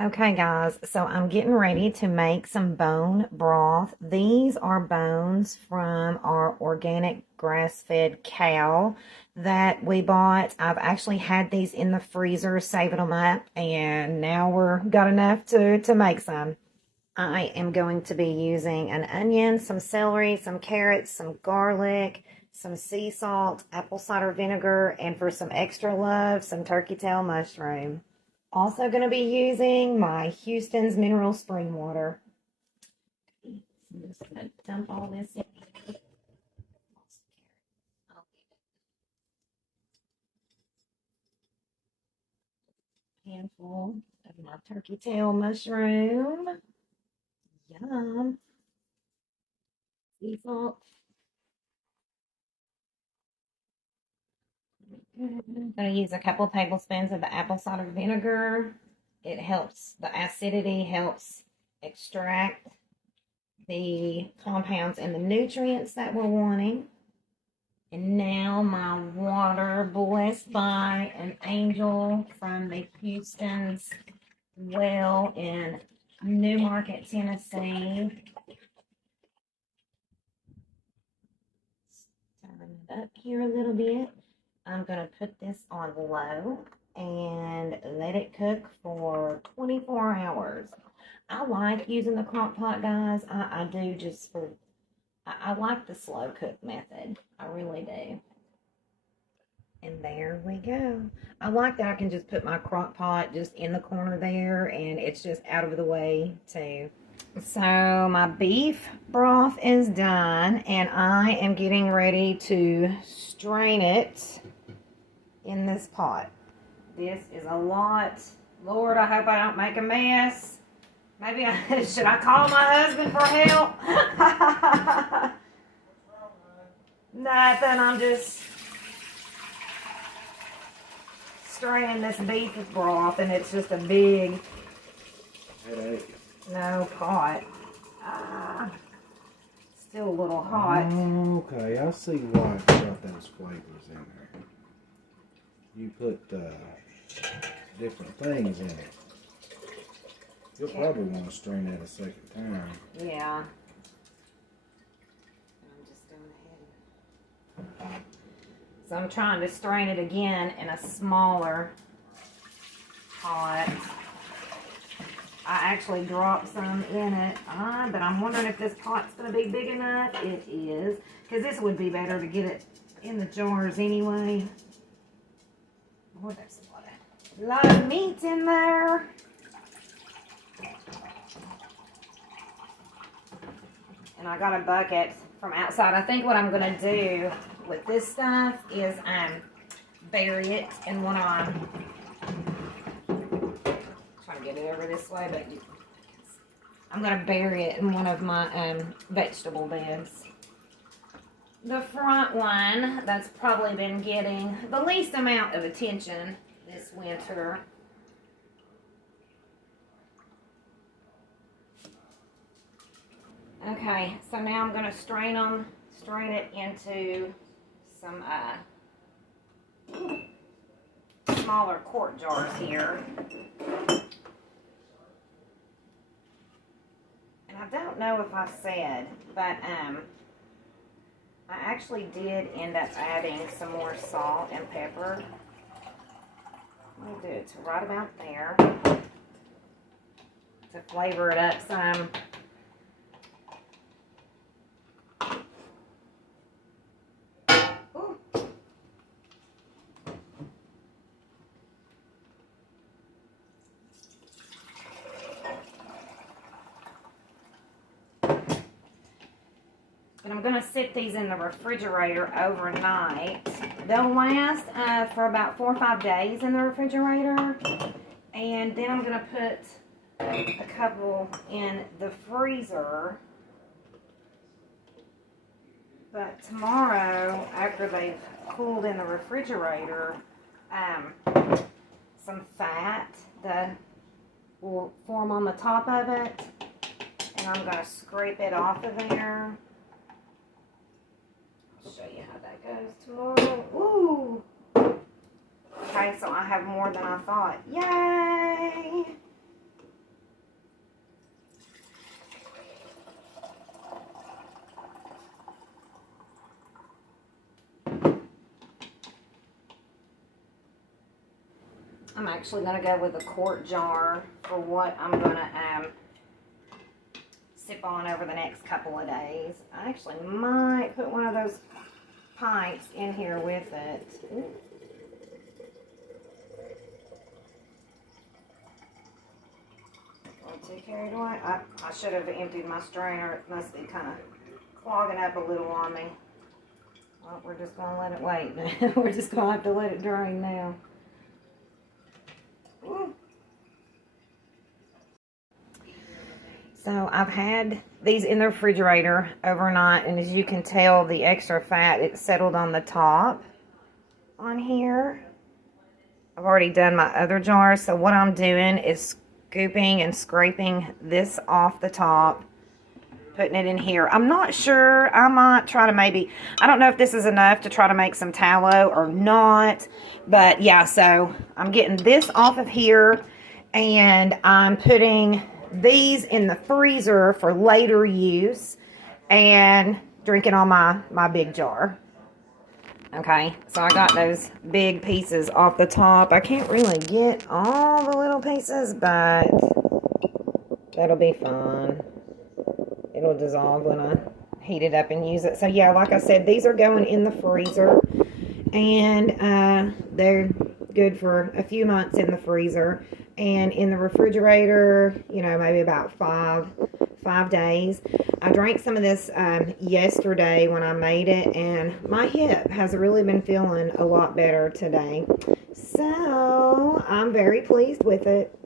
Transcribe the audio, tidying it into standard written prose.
Okay, guys, so I'm getting ready to make some bone broth. These are bones from our organic grass-fed cow that we bought. I've actually had these in the freezer, saving them up, and now we're got enough to make some. I am going to be using an onion, some celery, some carrots, some garlic, some sea salt, apple cider vinegar, and for some extra love, some turkey tail mushroom. Also going to be using my Houston's mineral spring water. I'm just going to dump all this in. Handful of my turkey tail mushroom. Yum. Sea salt. I'm going to use a couple tablespoons of the apple cider vinegar. It helps, the acidity helps extract the compounds and the nutrients that we're wanting. And now my water, blessed by an angel from the Houston's well in Newmarket, Tennessee. Turn it up here a little bit. I'm going to put this on low and let it cook for 24 hours. I like using the crock pot, guys. I do just for, I like the slow cook method. I really do. And there we go. I like that I can just put my crock pot just in the corner there and it's just out of the way too. So my beef broth is done and I am getting ready to strain it in this pot. This is a lot. Lord, I hope I don't make a mess. Maybe should I call my husband for help? Nothing, I'm just straining this beef broth and it's just a big Headache. no pot. Still a little hot. Okay, I see why it's got those flavors in there. You put different things in it. You'll probably want to strain that a second time. Yeah. I'm just going ahead. So I'm trying to strain it again in a smaller pot. I actually dropped some in it, but I'm wondering if this pot's going to be big enough. It is, because this would be better to get it in the jars anyway. Boy, there's a lot of meat in there. And I got a bucket from outside. I think what I'm going to do with this stuff is bury it in one of my, trying to get it over this way, but I'm going to bury it in one of my vegetable beds. The front one that's probably been getting the least amount of attention this winter. Okay, so now I'm going to strain it into some smaller quart jars here. And I don't know if I said, but I actually did end up adding some more salt and pepper. Let me do it to right about there to flavor it up some. And I'm going to sit these in the refrigerator overnight. They'll last for about 4 or 5 days in the refrigerator. And then I'm going to put a couple in the freezer. But tomorrow, after they've cooled in the refrigerator, some fat will form on the top of it. And I'm going to scrape it off of there. I'll show you how that goes tomorrow. Ooh! Okay, so I have more than I thought. Yay! I'm actually going to go with a quart jar for what I'm going to sip on over the next couple of days. I actually might put one of those pints in here with it. Ooh. Too carried away. I should have emptied my strainer. It must be kind of clogging up a little on me. Well, we're just going to let it wait now. We're just going to have to let it drain now. Ooh. So I've had these in the refrigerator overnight, and as you can tell, the extra fat, it settled on the top on here. I've already done my other jars, so what I'm doing is scooping and scraping this off the top, putting it in here. I'm not sure. I might try to maybe, I don't know if this is enough to try to make some tallow or not, but yeah, so I'm getting this off of here, and I'm putting these in the freezer for later use and drinking on my big jar. Okay, so I got those big pieces off the top. I can't really get all the little pieces, but that'll be fun. It'll dissolve when I heat it up and use it. So yeah, like I said, these are going in the freezer, and they're good for a few months in the freezer, and in the refrigerator, you know, maybe about five days. I drank some of this yesterday when I made it, and my hip has really been feeling a lot better today. So I'm very pleased with it.